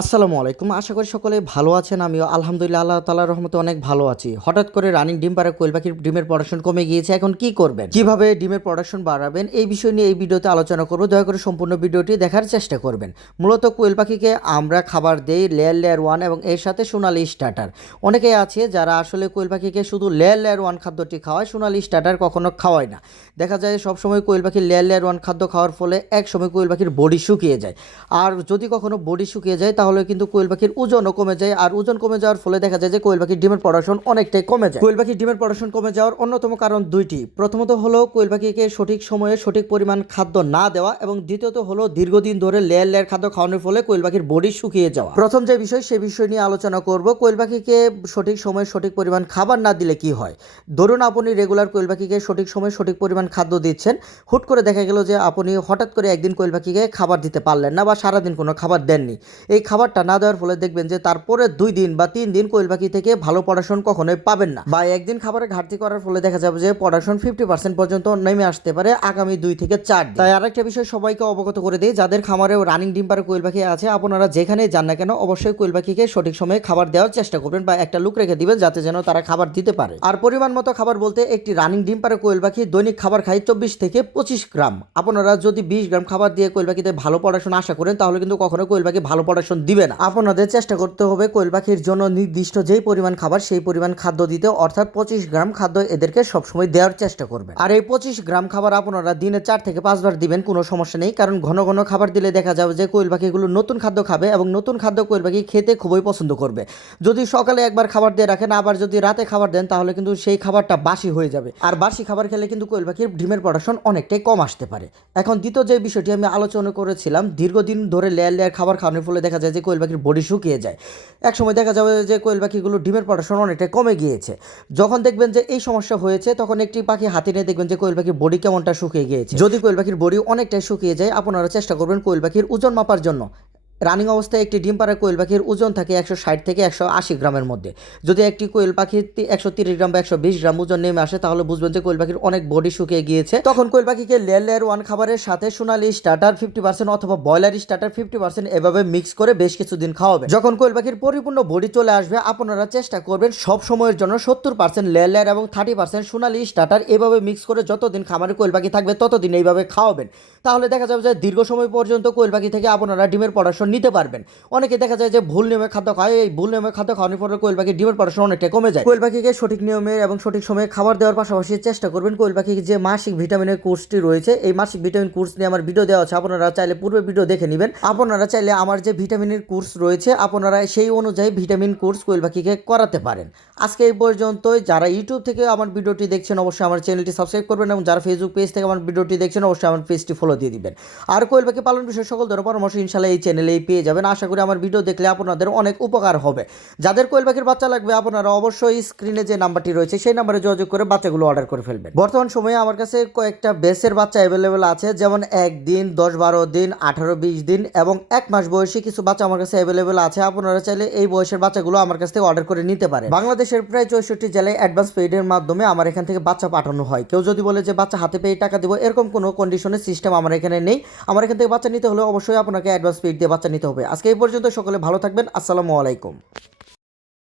আসসালামু আলাইকুম। আশা করি সকলে ভালো আছেন। আমিও আলহামদুলিল্লাহ আল্লাহ তালার রহমতে অনেক ভালো আছি। হঠাৎ করে রানিং ডিম পাড়া কোয়েল পাখির ডিমের প্রোডাকশন কমে গিয়েছে। এখন কি করবেন? কীভাবে ডিমের প্রোডাকশন বাড়াবেন? এই বিষয় নিয়ে এই ভিডিওতে আলোচনা করব। দয়া করে সম্পূর্ণ ভিডিওটি দেখার চেষ্টা করবেন। মূলত কোয়েল পাখিকে আমরা খাবার দেই লেয়ার লেয়ার ওয়ান এবং এর সাথে সোনালি স্টার্টার। অনেকে আছে যারা আসলে কোয়েল পাখিকে শুধু লেয়ার লেয়ার ওয়ান খাদ্যটি খাওয়ায়, সোনালি স্টার্টার কখনো খাওয়ায় না। দেখা যায় সবসময় কোয়েল পাখির লেয়ার লেয়ার ওয়ান খাদ্য খাওয়ার ফলে এক সময় কোয়েল পাখির বডি শুকিয়ে যায়। আর যদি কখনো বডি শুকিয়ে যায় তাহলে কিন্তু কোয়েল পাখির ওজনও কমে যায়। আর ওজন কমে যাওয়ার ফলে দেখা যায় যে কোয়েল পাখির ডিমের প্রোডাকশন অনেকটাই কমে যায়। কোয়েল পাখির ডিমের প্রোডাকশন কমে যাওয়ার অন্যতম কারণ দুইটি। প্রথমত হলো কোয়েল পাখিকে সঠিক সময়ে সঠিক পরিমাণ খাদ্য না দেওয়া এবং দ্বিতীয়ত হলো দীর্ঘদিন ধরে লেয়ার লেয়ার খাদ্য খাওয়ানোর ফলে কোয়েল পাখির বডি শুকিয়ে যাওয়া। প্রথম যে বিষয় সেই বিষয় নিয়ে আলোচনা করব। কোয়েল পাখিকে সঠিক সময়ে সঠিক পরিমাণ খাবার না দিলে কি হয়? ধরুন আপনি রেগুলার কোয়েল পাখিকে সঠিক সময়ে সঠিক পরিমাণ খাদ্য দিচ্ছেন। হুট করে দেখা গেল যে আপনি হঠাৎ করে একদিন কোয়েল পাখিকে খাবার দিতে পারলেন না বা সারাদিন কোনো খাবার দেননি। এই খাবারটা না দেওয়ার ফলে দেখবেন যে তারপরে দুই দিন বা তিন দিন কোয়েল পাখি থেকে ভালো পড়াশোন কখনোই পাবেন না। বা একদিন খাবারের ঘাটতি করার ফলে দেখা যাবে যে পড়াশোন ফিফটি পার্সেন্ট পর্যন্ত নেমে আসতে পারে আগামী দুই থেকে চার। তাই আরেকটা বিষয় সবাইকে অবগত করে দিই, যাদের খামারে রানিং ডিম পারে কোয়েল পাখি আছে, আপনারা যেখানেই যান না কেন অবশ্যই কোয়েল পাখিকে সঠিক সময়ে খাবার দেওয়ার চেষ্টা করবেন বা একটা লুক রেখে দিবেন যাতে যেন তারা খাবার দিতে পারে। আর পরিমাণ মতো খাবার বলতে একটি রানিং ডিম পারে কোয়েল পাখি দৈনিক খাবার খায় চব্বিশ থেকে পঁচিশ গ্রাম। আপনারা যদি বিশ গ্রাম খাবার দিয়ে কোয়েল পাখিতে ভালো পড়াশোনা আশা করেন, তাহলে কিন্তু কখনো কোয়েল পাখি ভালো পড়াশোনা দিবে না। আপনাদের চেষ্টা করতে হবে কোয়েল পাখির জন্য নির্দিষ্ট যেই পরিমাণ খাবার, সেই পরিমাণ খাদ্য দিতে। অর্থাৎ পঁচিশ গ্রাম খাদ্য এদেরকে সবসময় দেওয়ার চেষ্টা করবেন। আর এই পঁচিশ গ্রাম খাবার আপনারা দিনে চার থেকে পাঁচবার দিবেন, কোনো সমস্যা নেই। কারণ ঘন ঘন খাবার দিলে দেখা যাবে যে কোয়েল পাখিগুলো নতুন খাদ্য খাবে এবং নতুন খাদ্য কোয়েল পাখি খেতে খুবই পছন্দ করবে। যদি সকালে একবার খাবার দিয়ে রাখেন, আবার যদি রাতে খাবার দেন, তাহলে কিন্তু সেই খাবারটা বাসি হয়ে যাবে। আর বাসি খাবার খেলে কিন্তু কোয়েল পাখির ডিমের প্রোডাকশন অনেকটাই কম আসতে পারে। এখন দ্বিতীয় যে বিষয়টি আমি আলোচনা করেছিলাম, দীর্ঘদিন ধরে লেয়ার লেয়ার খাবার খাওয়ানোর ফলে দেখা যায় যে কোয়েল পাখির বডি শুকিয়ে যায়। এক সময় দেখা যাবে যে কোয়েল পাখিগুলো ডিমের পড়াশোনা অনেকটা কমে গিয়েছে। যখন দেখবেন যে এই সমস্যা হয়েছে, তখন একটি পাখি হাতে নিয়ে দেখবেন যে কোয়েল পাখির বডি কেমনটা শুকিয়ে গিয়েছে। যদি কোয়েল পাখির বডি অনেকটাই শুকিয়ে যায়, আপনারা চেষ্টা করবেন কোয়েল পাখির ওজন মাপার জন্য। রানিং অবস্থায় একটি ডিম পাড়া কোয়েল পাখির ওজন থাকে একশো ষাট থেকে একশো আশি গ্রামের মধ্যে। যদি একটি কোয়েল পাখির একশো তিরিশ গ্রাম বা একশো বিশ গ্রাম ওজন নেমে আসে, তাহলে বুঝবেন যে কোয়েল পাখির অনেক বডি শুকিয়ে গিয়েছে। তখন কোয়েল পাখিকে লেয়ার লেয়ার ওয়ান খাবারের সাথে সোনালি স্টার্টার ফিফটি পার্সেন্ট অথবা ব্রয়লার স্টার্টার ফিফটি পার্সেন্ট এভাবে মিক্স করে বেশ কিছুদিন খাওয়াবে। যখন কোয়েল পাখির পরিপূর্ণ বডি চলে আসবে, আপনারা চেষ্টা করবেন সব সময়ের জন্য সত্তর পার্সেন্ট লেয়ার লেয়ার এবং থার্টি পার্সেন্ট সোনালি স্টার্টার এভাবে মিক্স করে যতদিন খামারে কোয়েল পাখি থাকবে, ততদিন এইভাবে খাওয়াবেন। তাহলে দেখা যাবে যে দীর্ঘ সময় পর্যন্ত কোয়েল পাখি থেকে আপনারা ডিমের প্রোডাকশন নিতে পারবেন। অনেকে দেখা যায় যে ভুল নিয়মে খাদ্য খায়, এই ভুল নিয়মে খাদ্য খাওয়ানোর পরে কোয়েল পাখির ডিমের প্রোডাকশন অনেকটা কমে যায়। কোয়েল পাখিকে সঠিক নিয়মে এবং সঠিক সময়ে খাবার দেওয়ার পাশাপাশি চেষ্টা করবেন কোয়েল পাখিকে যে মাসিক ভিটামিনের কোর্সটি রয়েছে, এই মাসিক ভিটামিন কোর্স নিয়ে আমার ভিডিও দেওয়া আছে, আপনারা চাইলে পূর্বে ভিডিও দেখে নেবেন। আপনারা চাইলে আমার যে ভিটামিনের কোর্স রয়েছে, আপনারা সেই অনুযায়ী ভিটামিন কোর্স কোয়েল পাখিকে করাতে পারেন। আজকে এই পর্যন্তই। যারা ইউটিউব থেকে আমার ভিডিওটি দেখছেন, অবশ্যই আমার চ্যানেলটি সাবস্ক্রাইব করবেন এবং যারা ফেসবুক পেজ থেকে আমার ভিডিওটি দেখছেন, অবশ্যই আমার পেজটি ফলো দিয়ে দিবেন। আর কোয়েল পাখি পালন বিষয়ে সকল ধরনের পরামর্শ ইনশাল্লাহ এই চ্যানেলেই পেয়ে যাবেন। আশা করি আমার ভিডিও দেখলে আপনাদের অনেক উপকার হবে। যাদের কোয়েল পাখির বাচ্চা লাগবে, আপনারা অবশ্যই স্ক্রিনে যে নাম্বারটি রয়েছে, সেই নাম্বারে যোগাযোগ করে বাচ্চাগুলো অর্ডার করে ফেলবেন। বর্তমান সময়ে আমার কাছে কয়েকটা বেসের বাচ্চা অ্যাভেলেবেল আছে, যেমন একদিন দশ বারো দিন, আঠারো বিশ দিন এবং এক মাস বয়সী কিছু বাচ্চা আমার কাছে অ্যাভেলেবেল আছে। আপনারা চাইলে এই বয়সের বাচ্চাগুলো আমার কাছ থেকে অর্ডার করে নিতে পারে বাংলাদেশের প্রায় চৌষট্টি জেলায় অ্যাডভান্স পেইডের মাধ্যমে আমার এখান থেকে বাচ্চা পাঠানো হয়। কেউ যদি বলে যে, বাচ্চা হাতে পেয়ে টাকা দিব, এরকম কোনো কন্ডিশনের সিস্টেম আমার এখানে নেই। আমার এখান থেকে বাচ্চা নিতে হলে অবশ্যই আপনাকে অ্যাডভান্স পেইড দিয়ে বাচ্চা নিতে হবে। আজকে এই পর্যন্ত সকলে ভালো থাকবেন। আসসালামু আলাইকুম।